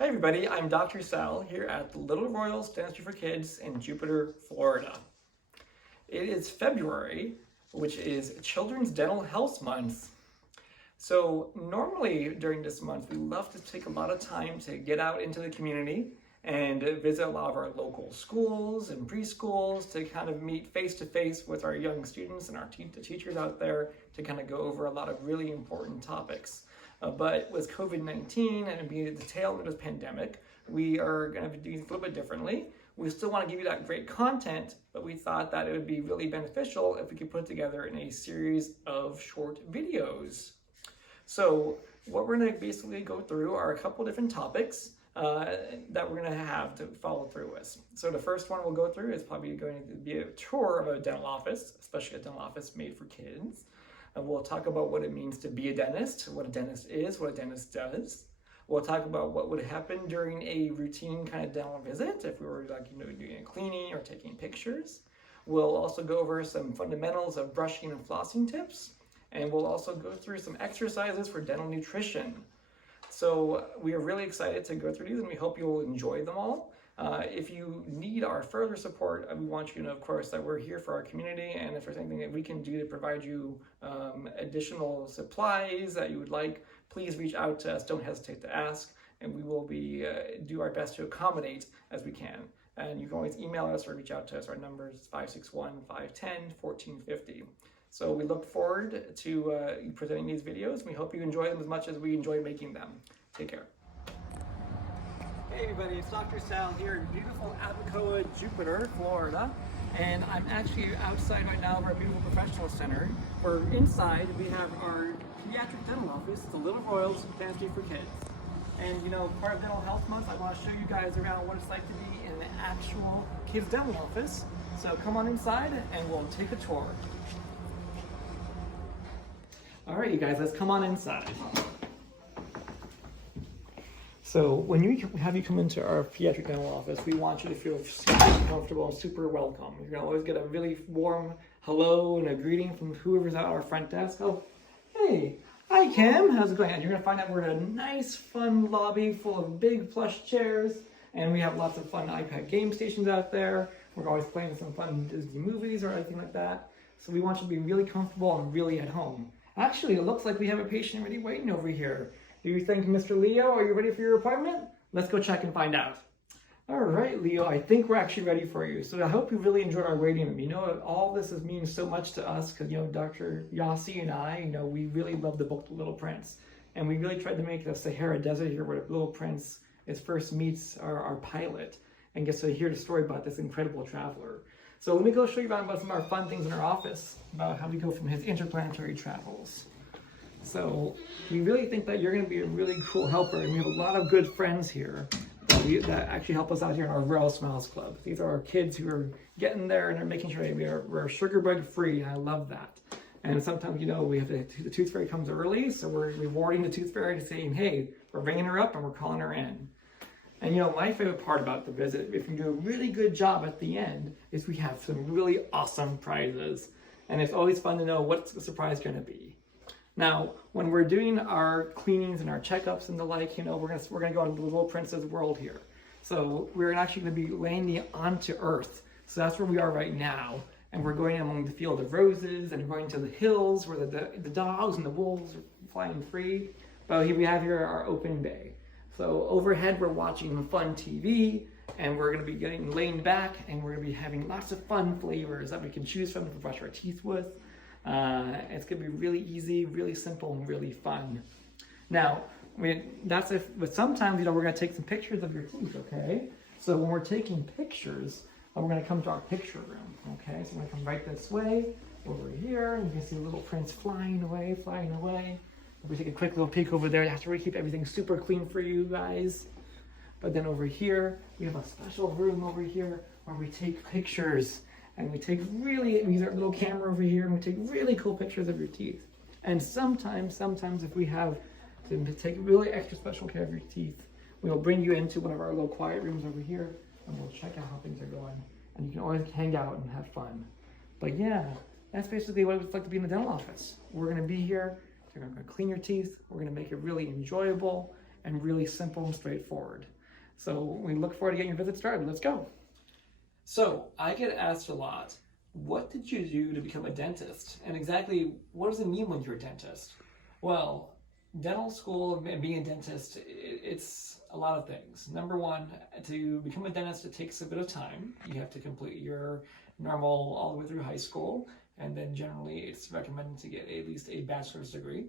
Hi everybody, I'm Dr. Sal here at the Little Royals Dentistry for Kids in Jupiter, Florida. It is February, which is Children's Dental Health Month. So normally during this month, we love to take a lot of time to get out into the community and visit a lot of our local schools and preschools to kind of meet face-to-face with our young students and the teachers out there to kind of go over a lot of really important topics. But with COVID-19 and being at the tail end of this pandemic, we are going to be doing it a little bit differently. We still want to give you that great content, but we thought that it would be really beneficial if we could put it together in a series of short videos. So what we're going to basically go through are a couple different topics that we're going to have to follow through with. So the first one we'll go through is probably going to be a tour of a dental office, especially a dental office made for kids. We'll talk about what it means to be a dentist, what a dentist is, what a dentist does. We'll talk about what would happen during a routine kind of dental visit if we were doing a cleaning or taking pictures. We'll also go over some fundamentals of brushing and flossing tips. And we'll also go through some exercises for dental nutrition. So we are really excited to go through these and we hope you'll enjoy them all. If you need our further support, we want you to know, of course, that we're here for our community, and if there's anything that we can do to provide you additional supplies that you would like, please reach out to us. Don't hesitate to ask, and we will do our best to accommodate as we can. And you can always email us or reach out to us. Our number is 561-510-1450. So we look forward to presenting these videos. We hope you enjoy them as much as we enjoy making them. Take care. Hey everybody, it's Dr. Sal here in beautiful Abacoa, Jupiter, Florida. And I'm actually outside right now of our beautiful professional center, where inside we have our pediatric dental office, the Little Royals Dentistry for Kids. And part of Dental Health Month, I want to show you guys around what it's like to be in an actual kids dental office. So come on inside and we'll take a tour. All right, you guys, let's come on inside. So when you come into our pediatric dental office, we want you to feel super comfortable and super welcome. You're gonna always get a really warm hello and a greeting from whoever's at our front desk. Oh, hey, hi Kim, how's it going? And you're gonna find out we're in a nice, fun lobby full of big plush chairs, and we have lots of fun iPad game stations out there. We're always playing some fun Disney movies or anything like that. So we want you to be really comfortable and really at home. Actually, it looks like we have a patient already waiting over here. Do you think, Mr. Leo, are you ready for your appointment? Let's go check and find out. All right, Leo, I think we're actually ready for you. So I hope you really enjoyed our waiting room. All this means so much to us because, Dr. Yossi and I, we really love the book, The Little Prince. And we really tried to make the Sahara Desert here where the Little Prince first meets our pilot and gets to hear the story about this incredible traveler. So let me go show you about some of our fun things in our office, about how we go from his interplanetary travels. So we really think that you're going to be a really cool helper, and we have a lot of good friends here that actually help us out here in our Royal Smiles Club. These are our kids who are getting there and they're making sure we're sugar bug free, and I love that. And sometimes, we have the tooth fairy comes early, so we're rewarding the tooth fairy to saying, hey, we're bringing her up and we're calling her in. And my favorite part about the visit, if you do a really good job at the end, is we have some really awesome prizes. And it's always fun to know what's the surprise going to be. Now, when we're doing our cleanings and our checkups and the like, we're gonna go into the Little Prince's world here. So we're actually gonna be landing onto Earth. So that's where we are right now. And we're going among the field of roses and going to the hills where the dogs and the wolves are flying free. But we have here our open bay. So overhead, we're watching fun TV, and we're gonna be getting laying back, and we're gonna be having lots of fun flavors that we can choose from to brush our teeth with. It's going to be really easy, really simple, and really fun. Now, but sometimes, we're going to take some pictures of your teeth, okay? So when we're taking pictures, we're going to come to our picture room, okay? So we're going to come right this way, over here, and you can see the Little Prince flying away. If we take a quick little peek over there, that's where we keep everything super clean for you guys. But then over here, we have a special room over here where we take pictures. And we use our little camera over here, and we take really cool pictures of your teeth. And sometimes if we have to take really extra special care of your teeth, we will bring you into one of our little quiet rooms over here, and we'll check out how things are going. And you can always hang out and have fun. But yeah, that's basically what it's like to be in the dental office. We're gonna be here, we're gonna clean your teeth, we're gonna make it really enjoyable, and really simple and straightforward. So we look forward to getting your visit started. Let's go. So I get asked a lot, what did you do to become a dentist? And exactly what does it mean when you're a dentist? Well, dental school and being a dentist, it's a lot of things. Number one, to become a dentist, it takes a bit of time. You have to complete your normal all the way through high school, and then generally it's recommended to get at least a bachelor's degree.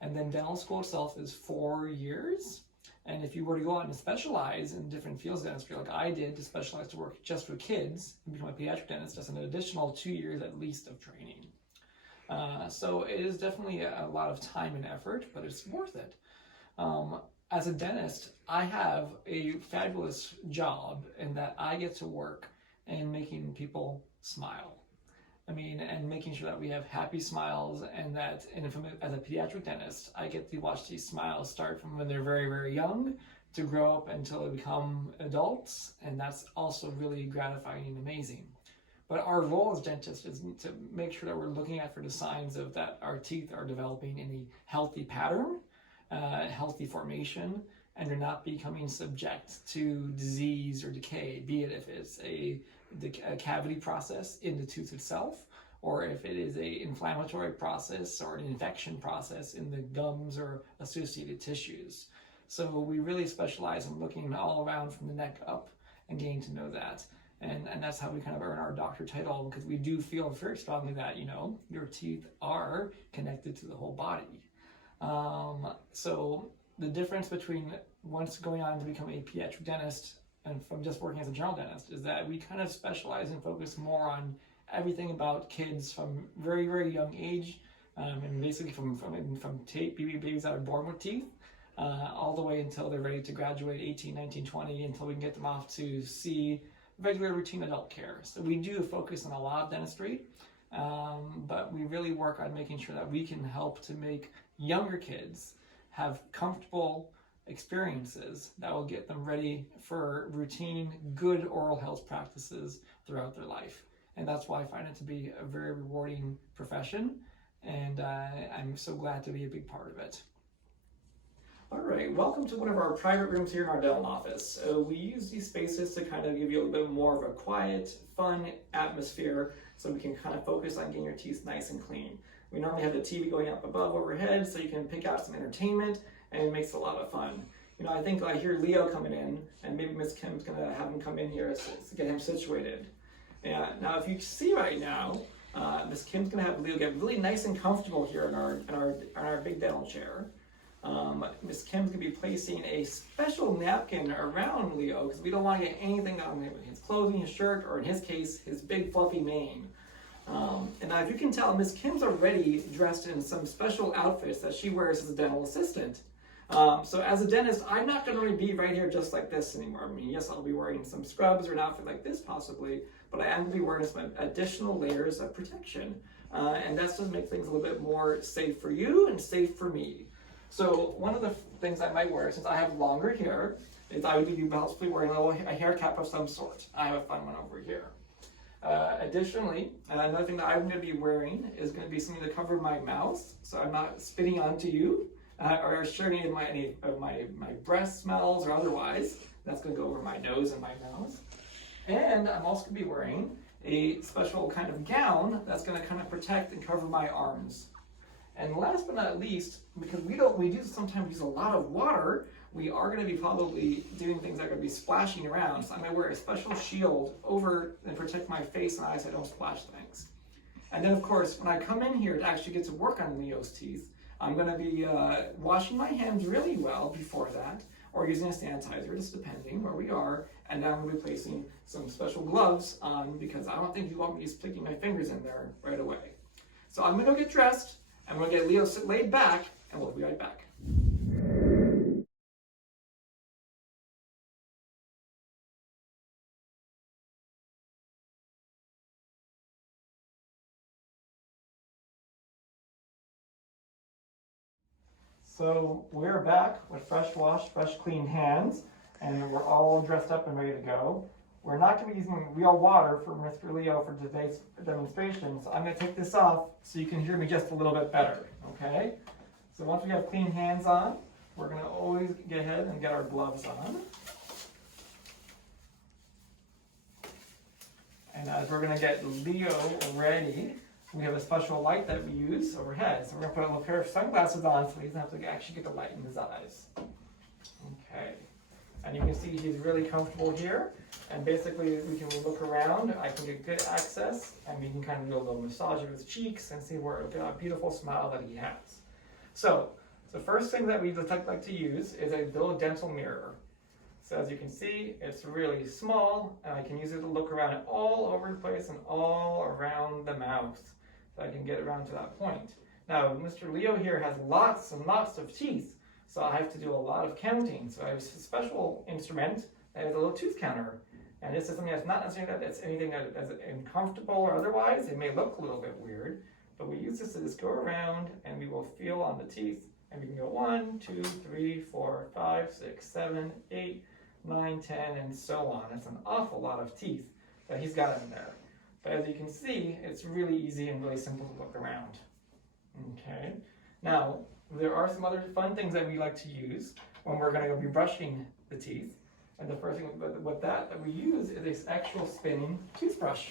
And then dental school itself is 4 years. And if you were to go out and specialize in different fields of dentistry, like I did, to specialize to work just with kids and become a pediatric dentist, that's an additional 2 years at least of training. So it is definitely a lot of time and effort, but it's worth it. As a dentist, I have a fabulous job in that I get to work in making people smile. And making sure that we have happy smiles, and that, as a pediatric dentist, I get to watch these smiles start from when they're very, very young to grow up until they become adults, and that's also really gratifying and amazing. But our role as dentists is to make sure that we're looking out for the signs of that our teeth are developing in a healthy pattern, healthy formation, and they're not becoming subject to disease or decay, be it if it's a cavity process in the tooth itself, or if it is a inflammatory process or an infection process in the gums or associated tissues. So we really specialize in looking all around from the neck up and getting to know that. And that's how we kind of earn our doctor title, because we do feel very strongly that, your teeth are connected to the whole body. So the difference between once going on to become a pediatric dentist and from just working as a general dentist is that we kind of specialize and focus more on everything about kids from very, very young age, and basically from babies that are born with teeth, all the way until they're ready to graduate 18, 19, 20, until we can get them off to see regular routine adult care. So we do focus on a lot of dentistry, but we really work on making sure that we can help to make younger kids have comfortable experiences that will get them ready for routine, good oral health practices throughout their life. And that's why I find it to be a very rewarding profession, and I'm so glad to be a big part of it. All right, welcome to one of our private rooms here in our dental office. We use these spaces to kind of give you a little bit more of a quiet, fun atmosphere, so we can kind of focus on getting your teeth nice and clean. We normally have the TV going up above overhead, so you can pick out some entertainment, and it makes it a lot of fun. I think I hear Leo coming in, and maybe Miss Kim's gonna have him come in here to get him situated. Yeah. Now, if you see right now, Miss Kim's gonna have Leo get really nice and comfortable here in our big dental chair. Miss Kim's gonna be placing a special napkin around Leo, because we don't want to get anything on his clothing, his shirt, or in his case, his big fluffy mane. And now, if you can tell, Miss Kim's already dressed in some special outfits that she wears as a dental assistant. So as a dentist, I'm not going to really be right here just like this anymore. Yes, I'll be wearing some scrubs or an outfit like this possibly, but I am going to be wearing some additional layers of protection. And that's to make things a little bit more safe for you and safe for me. So one of the things I might wear, since I have longer hair, is I would be possibly wearing a hair cap of some sort. I have a fun one over here. Additionally, another thing that I'm going to be wearing is going to be something to cover my mouth, so I'm not spitting onto you, or sharing any of my breath smells or otherwise. That's going to go over my nose and my mouth. And I'm also going to be wearing a special kind of gown that's going to kind of protect and cover my arms. And last but not least, because we do sometimes use a lot of water, we are going to be probably doing things that are going to be splashing around. So I'm going to wear a special shield over and protect my face and eyes so I don't splash things. And then, of course, when I come in here to actually get to work on Leo's teeth, I'm going to be washing my hands really well before that, or using a sanitizer, just depending where we are. And then I'm going to be placing some special gloves on, because I don't think you want me sticking my fingers in there right away. So I'm going to go get dressed, I'm going to get Leo laid back, and we'll be right back. So we're back with fresh wash, fresh clean hands, and we're all dressed up and ready to go. We're not going to be using real water for Mr. Leo for today's demonstration, so I'm going to take this off so you can hear me just a little bit better, okay? So once we have clean hands on, we're gonna always get ahead and get our gloves on. And as we're gonna get Leo ready, we have a special light that we use overhead. So we're gonna put a little pair of sunglasses on so he doesn't have to actually get the light in his eyes. Okay. And you can see he's really comfortable here. And basically we can look around, I can get good access, and we can kind of do a little massage of his cheeks and see what a beautiful smile that he has. So the first thing that we like to use is a little dental mirror. So as you can see, it's really small, and I can use it to look around it all over the place and all around the mouth. So I can get around to that point. Now, Mr. Leo here has lots and lots of teeth, so I have to do a lot of counting. So I have a special instrument that is a little tooth counter. And this is something that's not necessarily that's anything that is uncomfortable or otherwise. It may look a little bit weird, but we use this to just go around and we will feel on the teeth. And we can go 1, 2, 3, 4, 5, 6, 7, 8, 9, 10, and so on. It's an awful lot of teeth that he's got in there. But as you can see, it's really easy and really simple to look around. Okay. Now, there are some other fun things that we like to use when we're going to be brushing the teeth. And the first thing with that we use is this actual spinning toothbrush.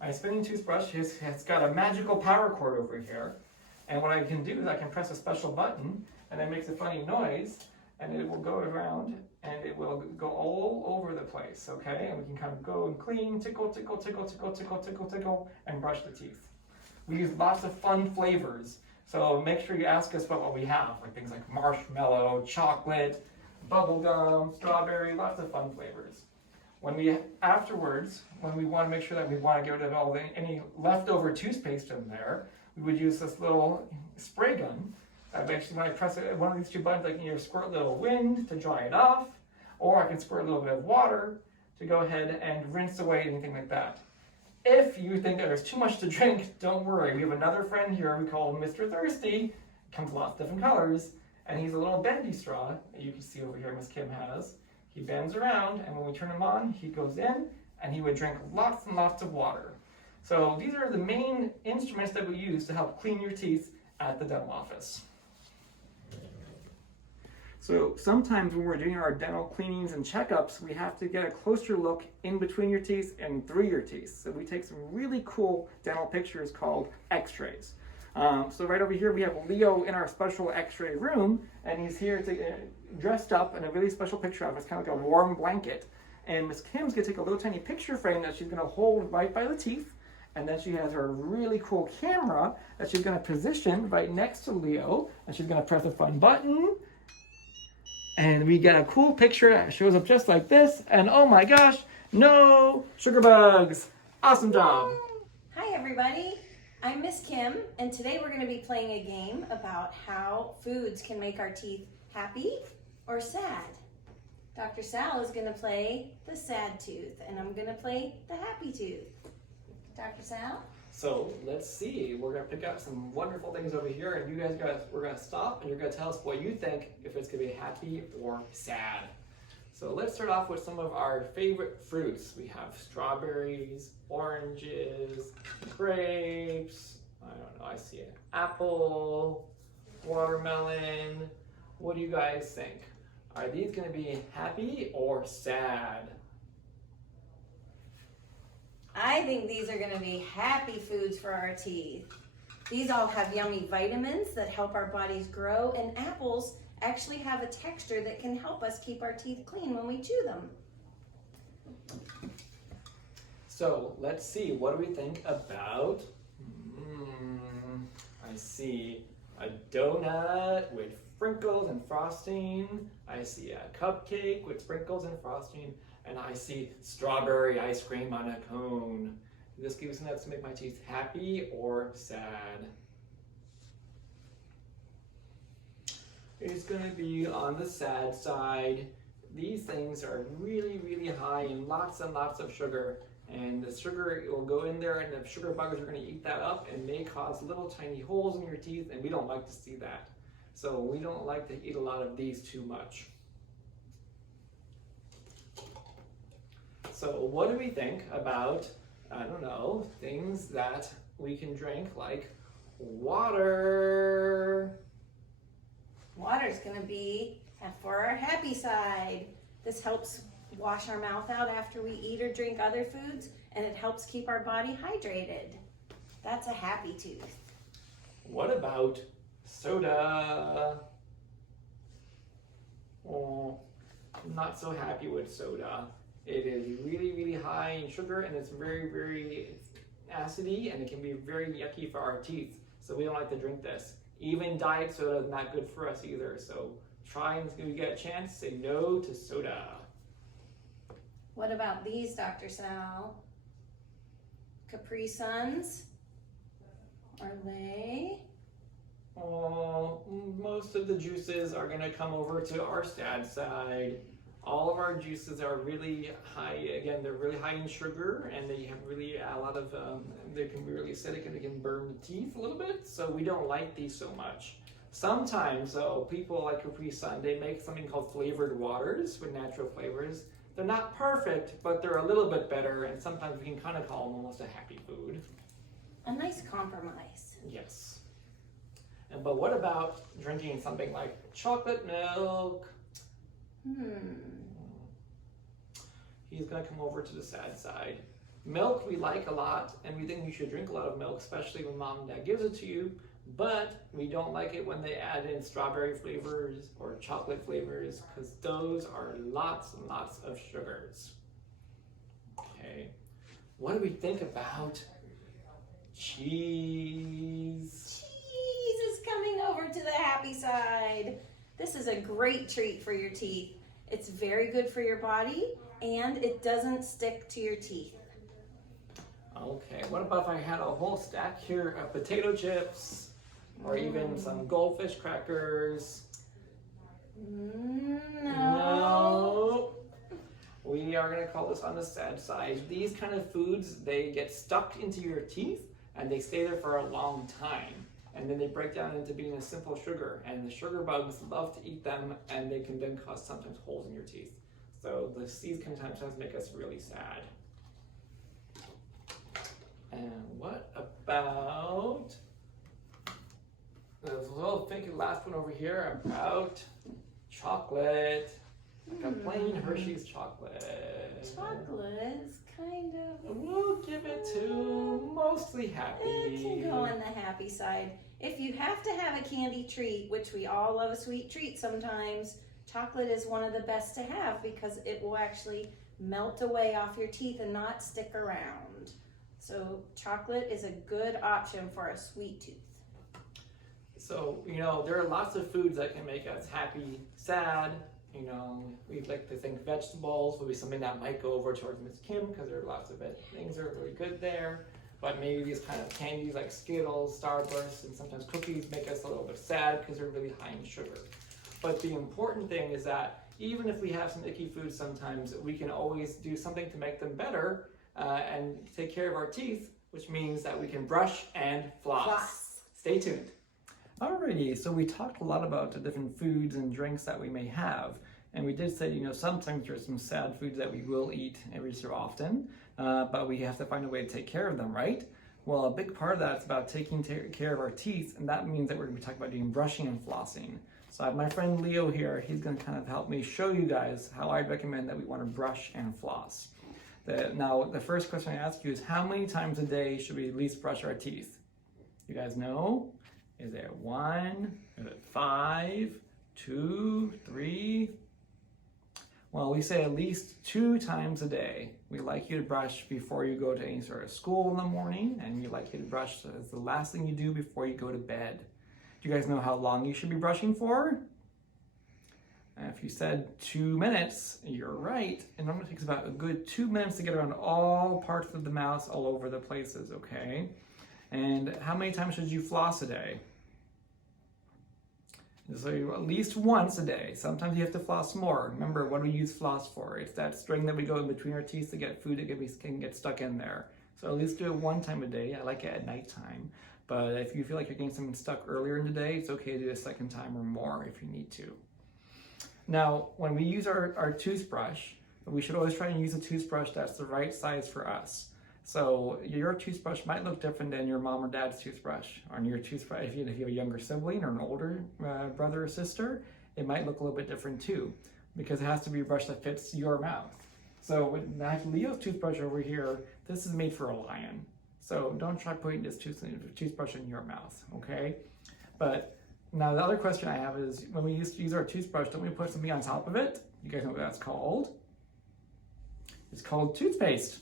My spinning toothbrush has got a magical power cord over here. And what I can do is I can press a special button, and it makes a funny noise, and it will go around, and it will go all over the place, okay? And we can kind of go and clean, tickle, tickle, tickle, tickle, tickle, tickle, tickle, and brush the teeth. We use lots of fun flavors, so make sure you ask us about what we have, like things like marshmallow, chocolate, bubblegum, strawberry, lots of fun flavors. Afterwards, when we want to make sure that we want to get rid of any leftover toothpaste in there, we would use this little spray gun. Actually, when I press one of these two buttons, I can either squirt a little wind to dry it off, or I can squirt a little bit of water to go ahead and rinse away anything like that. If you think that there's too much to drink, don't worry. We have another friend here we call Mr. Thirsty. It comes in lots of different colors, and he's a little bendy straw that you can see over here Miss Kim has. He bends around, and when we turn him on, he goes in, and he would drink lots and lots of water. So these are the main instruments that we use to help clean your teeth at the dental office. So sometimes when we're doing our dental cleanings and checkups, we have to get a closer look in between your teeth and through your teeth. So we take some really cool dental pictures called x-rays. So right over here we have Leo in our special x-ray room, and he's here dressed up in a really special picture of us, kind of like a warm blanket. And Miss Kim's going to take a little tiny picture frame that she's going to hold right by the teeth. And then she has her really cool camera that she's going to position right next to Leo. And she's going to press a fun button. And we get a cool picture that shows up just like this. And oh my gosh, no sugar bugs. Awesome job. Hi everybody, I'm Miss Kim. And today we're going to be playing a game about how foods can make our teeth happy or sad. Dr. Sal is going to play the sad tooth. And I'm going to play the happy tooth. Dr. Sal? So let's see. We're going to pick out some wonderful things over here, and we're going to stop, and you're going to tell us what you think, if it's going to be happy or sad. So let's start off with some of our favorite fruits. We have strawberries, oranges, grapes, I don't know, I see an apple, watermelon. What do you guys think? Are these going to be happy or sad? I think these are going to be happy foods for our teeth. These all have yummy vitamins that help our bodies grow, and apples actually have a texture that can help us keep our teeth clean when we chew them. So let's see, what do we think about, I see a donut with sprinkles and frosting. I see a cupcake with sprinkles and frosting. And I see strawberry ice cream on a cone. This gives me to make my teeth happy or sad. It's going to be on the sad side. These things are really, really high in lots and lots of sugar. And the sugar will go in there, and the sugar bugs are going to eat that up and may cause little tiny holes in your teeth, and we don't like to see that. So we don't like to eat a lot of these too much. So what do we think about, I don't know, things that we can drink like water? Water's gonna be for our happy side. This helps wash our mouth out after we eat or drink other foods, and it helps keep our body hydrated. That's a happy tooth. What about soda? Oh, I'm not so happy with soda. It is really, really high in sugar, and it's very acidy, and it can be very yucky for our teeth. So we don't like to drink this. Even diet soda is not good for us either. So try, and if you get a chance, say no to soda. What about these, Dr. Sal? Capri Suns? Are they? Oh, most of the juices are gonna come over to our sad side. All of our juices are really high. Again, they're really high in sugar, and they have really a lot of. They can be really acidic, and they can burn the teeth a little bit. So we don't like these so much. Sometimes, though, people like Capri Sun, they make something called flavored waters with natural flavors. They're not perfect, but they're a little bit better, and sometimes we can kind of call them almost a happy food. A nice compromise. Yes. But what about drinking something like chocolate milk? He's gonna come over to the sad side. Milk we like a lot, and we think you should drink a lot of milk, especially when mom and dad gives it to you, but we don't like it when they add in strawberry flavors or chocolate flavors, because those are lots and lots of sugars. Okay, what do we think about cheese? Cheese is coming over to the happy side. This is a great treat for your teeth. It's very good for your body, and it doesn't stick to your teeth. Okay, what about if I had a whole stack here of potato chips, or even some goldfish crackers? No. We are gonna call this on the sad side. These kind of foods, they get stuck into your teeth, and they stay there for a long time. And then they break down into being a simple sugar, and the sugar bugs love to eat them, and they can then cause sometimes holes in your teeth. So these can sometimes make us really sad. And what about, well, think of the last one over here about chocolate, like a plain Hershey's chocolate. Chocolate is kind of... We'll give it to mostly happy. It can go on the happy side. If you have to have a candy treat, which we all love a sweet treat sometimes, chocolate is one of the best to have because it will actually melt away off your teeth and not stick around. So chocolate is a good option for a sweet tooth. So, there are lots of foods that can make us happy, sad. We'd like to think vegetables would be something that might go over towards Miss Kim because there are lots of things that are really good there. But maybe these kind of candies like Skittles, Starburst, and sometimes cookies make us a little bit sad because they're really high in sugar. But the important thing is that even if we have some icky foods sometimes, we can always do something to make them better and take care of our teeth, which means that we can brush and floss. Stay tuned. Alrighty, so we talked a lot about the different foods and drinks that we may have. And we did say, sometimes there's some sad foods that we will eat every so often, but we have to find a way to take care of them, right? Well, a big part of that is about taking care of our teeth, and that means that we're going to be talking about doing brushing and flossing. So I have my friend Leo here. He's going to kind of help me show you guys how I recommend that we want to brush and floss. Now, the first question I ask you is, how many times a day should we at least brush our teeth? You guys know? Is it 1? Is it 5? 2? 3? Well, we say at least 2 times a day. We like you to brush before you go to any sort of school in the morning, and we like you to brush as the last thing you do before you go to bed. Do you guys know how long you should be brushing for? If you said 2 minutes, you're right. It normally takes about a good 2 minutes to get around all parts of the mouth, all over the places, okay? And how many times should you floss a day? So at least once a day. Sometimes you have to floss more. Remember, what do we use floss for? It's that string that we go in between our teeth to get food that can get stuck in there. So at least do it 1 time a day. I like it at nighttime. But if you feel like you're getting something stuck earlier in the day, it's okay to do a second time or more if you need to. Now, when we use our toothbrush, we should always try and use a toothbrush that's the right size for us. So your toothbrush might look different than your mom or dad's toothbrush. On your toothbrush, if you have a younger sibling or an older brother or sister, it might look a little bit different too, because it has to be a brush that fits your mouth. So with Leo's toothbrush over here, this is made for a lion. So don't try putting this toothbrush in your mouth, okay? But now the other question I have is, when we used to use our toothbrush, don't we put something on top of it? You guys know what that's called? It's called toothpaste.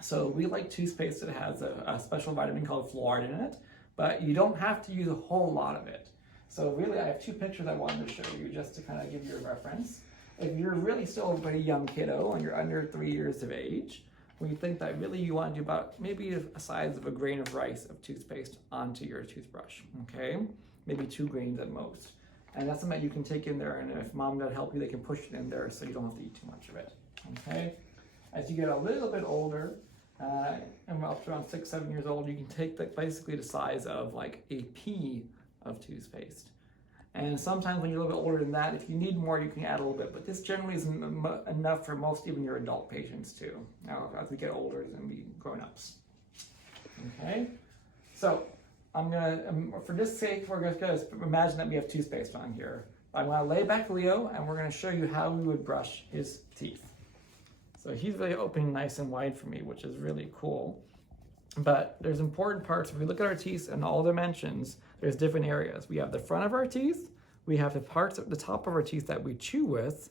So we like toothpaste that has a special vitamin called fluoride in it, but you don't have to use a whole lot of it. So really, I have two pictures I wanted to show you just to kind of give you a reference. If you're really still a very young kiddo and you're under 3 years of age, we think that really you want to do about maybe a size of a grain of rice of toothpaste onto your toothbrush, okay? Maybe 2 grains at most. And that's something that you can take in there, and if mom and dad help you, they can push it in there so you don't have to eat too much of it, okay? As you get a little bit older, and up to around 6, 7 years old, you can take basically the size of like a pea of toothpaste. And sometimes when you're a little bit older than that, if you need more, you can add a little bit. But this generally isn't enough for most, even your adult patients too. Now, as we get older, it's going to be grown-ups. Okay? So, I'm going to, for this sake, we're going to imagine that we have toothpaste on here. I'm going to lay back Leo, and we're going to show you how we would brush his teeth. So he's really opening nice and wide for me, which is really cool. But there's important parts. If we look at our teeth and all dimensions, there's different areas. We have the front of our teeth, we have the parts at the top of our teeth that we chew with,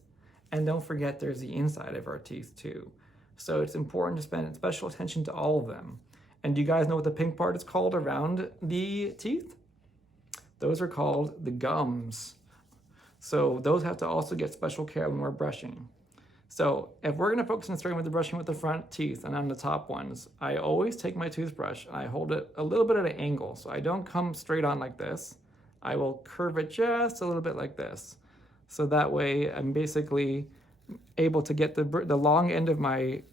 and don't forget there's the inside of our teeth too. So it's important to spend special attention to all of them. And do you guys know what the pink part is called around the teeth? Those are called the gums. So those have to also get special care when we're brushing. So if we're gonna focus on starting with the brushing with the front teeth and on the top ones, I always take my toothbrush and I hold it a little bit at an angle. So I don't come straight on like this. I will curve it just a little bit like this. So that way I'm basically able to get the long end of my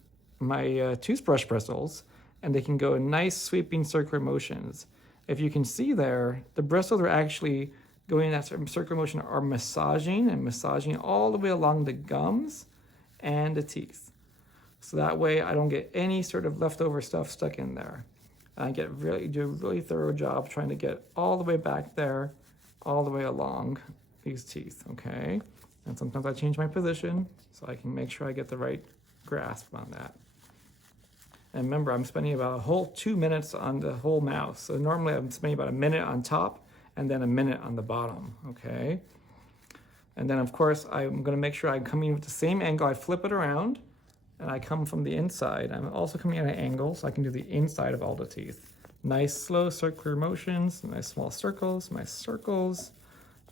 toothbrush bristles, and they can go in nice sweeping circular motions. If you can see there, the bristles are actually going in that circular motion, are massaging all the way along the gums and the teeth. So that way I don't get any sort of leftover stuff stuck in there. I do a really thorough job trying to get all the way back there, all the way along these teeth, okay? And sometimes I change my position so I can make sure I get the right grasp on that. And remember, I'm spending about a whole 2 minutes on the whole mouth. So normally I'm spending about a minute on top and then a minute on the bottom, okay? And then of course, I'm gonna make sure I'm coming with the same angle. I flip it around and I come from the inside. I'm also coming at an angle so I can do the inside of all the teeth. Nice slow circular motions, nice small circles, nice circles.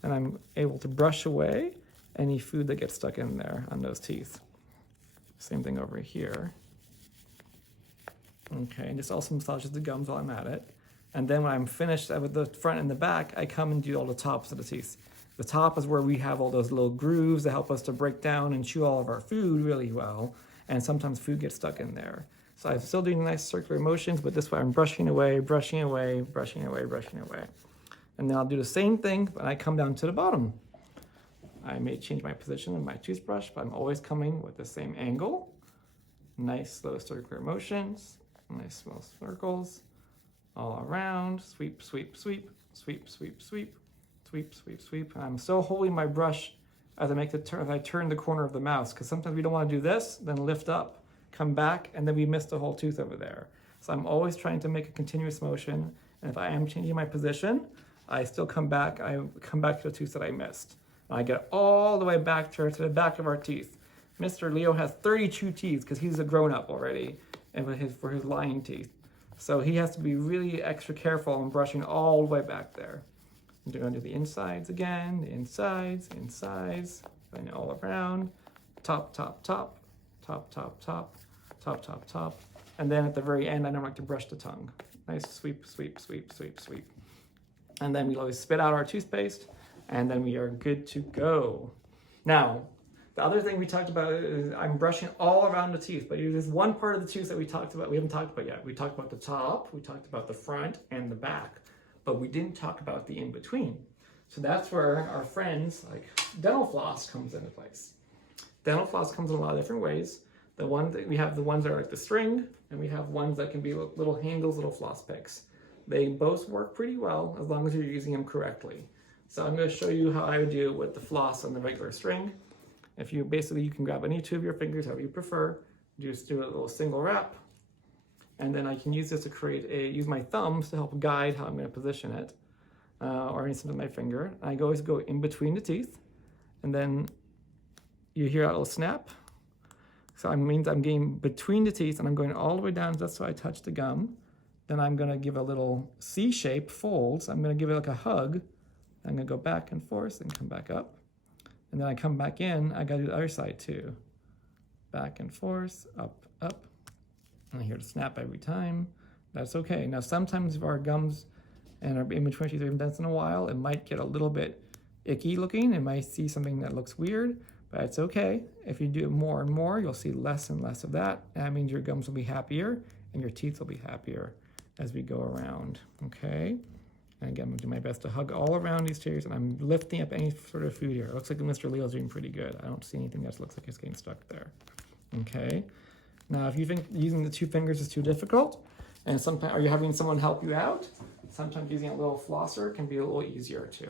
And I'm able to brush away any food that gets stuck in there on those teeth. Same thing over here. Okay, and this also massages the gums while I'm at it. And then when I'm finished with the front and the back, I come and do all the tops of the teeth. The top is where we have all those little grooves that help us to break down and chew all of our food really well. And sometimes food gets stuck in there. So I'm still doing nice circular motions, but this way I'm brushing away, brushing away, brushing away, brushing away. And then I'll do the same thing when I come down to the bottom. I may change my position of my toothbrush, but I'm always coming with the same angle. Nice slow circular motions, nice small circles, all around, sweep, sweep, sweep, sweep, sweep, sweep, sweep, sweep, sweep. And I'm still holding my brush as I turn the corner of the mouth, because sometimes we don't want to do this, then lift up, come back, and then we miss the whole tooth over there. So I'm always trying to make a continuous motion, and if I am changing my position, I still come back to the tooth that I missed. And I get all the way back to the back of our teeth. Mr. Leo has 32 teeth because he's a grown-up already, and for his lying teeth. So he has to be really extra careful in brushing all the way back there. I'm going to do the insides again, the insides, and all around, top, top, top, top, top, top, top, top, top. And then at the very end, I don't like to brush the tongue. Nice sweep, sweep, sweep, sweep, sweep. And then we always spit out our toothpaste, and then we are good to go. Now, the other thing we talked about is I'm brushing all around the teeth, but there's one part of the tooth that we haven't talked about yet. We talked about the top, we talked about the front and the back, but we didn't talk about the in-between. So that's where our friends like dental floss comes into place. Dental floss comes in a lot of different ways. We have the ones that are like the string, and we have ones that can be little handles, little floss picks. They both work pretty well as long as you're using them correctly. So I'm going to show you how I would do it with the floss and the regular string. If you can grab any two of your fingers, however you prefer, just do a little single wrap, and then I can use this to use my thumbs to help guide how I'm going to position it, or anything with my finger. I always go in between the teeth, and then you hear a little snap. So it means I'm getting between the teeth, and I'm going all the way down just so I touch the gum. Then I'm going to give a little C-shape fold. So I'm going to give it like a hug. I'm going to go back and forth and come back up. And then I come back in. I got to do the other side too. Back and forth, up, up. And I hear the snap every time. That's okay. Now sometimes if our gums and our in between teeth haven't done this in a while, it might get a little bit icky looking. It might see something that looks weird, but it's okay. If you do it more and more, you'll see less and less of that. That means your gums will be happier and your teeth will be happier as we go around, okay? And again, I'm gonna do my best to hug all around these teeth, and I'm lifting up any sort of food here. It looks like Mr. Leo's doing pretty good. I don't see anything that looks like it's getting stuck there, okay? Now, if you think using the two fingers is too difficult, and sometimes, are you having someone help you out? Sometimes using a little flosser can be a little easier too.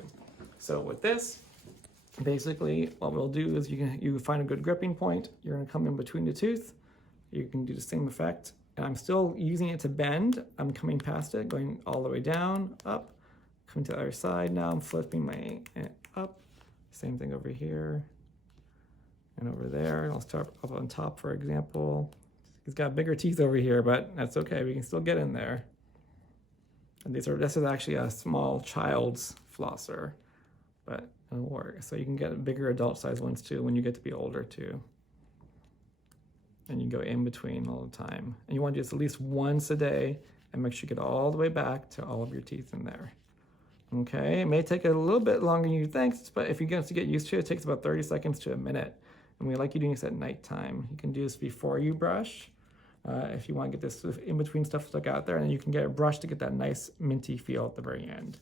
So with this, basically what we'll do is you find a good gripping point. You're gonna come in between the tooth. You can do the same effect. And I'm still using it to bend. I'm coming past it, going all the way down, up, coming to the other side. Now I'm flipping my up. Same thing over here and over there. I'll start up on top, for example. He's got bigger teeth over here, but that's okay. We can still get in there. And this is actually a small child's flosser, but it'll work. So you can get bigger adult size ones too when you get to be older too. And you go in between all the time. And you want to do this at least once a day and make sure you get all the way back to all of your teeth in there. Okay, it may take a little bit longer than you think, but if you get to get used to it, it takes about 30 seconds to a minute. And we like you doing this at nighttime. You can do this before you brush. If you want to get this in between stuff stuck out there, and then you can get a brush to get that nice minty feel at the very end.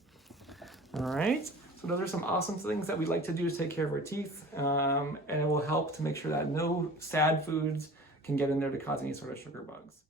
All right. So those are some awesome things that we like to do to take care of our teeth, and it will help to make sure that no sad foods can get in there to cause any sort of sugar bugs.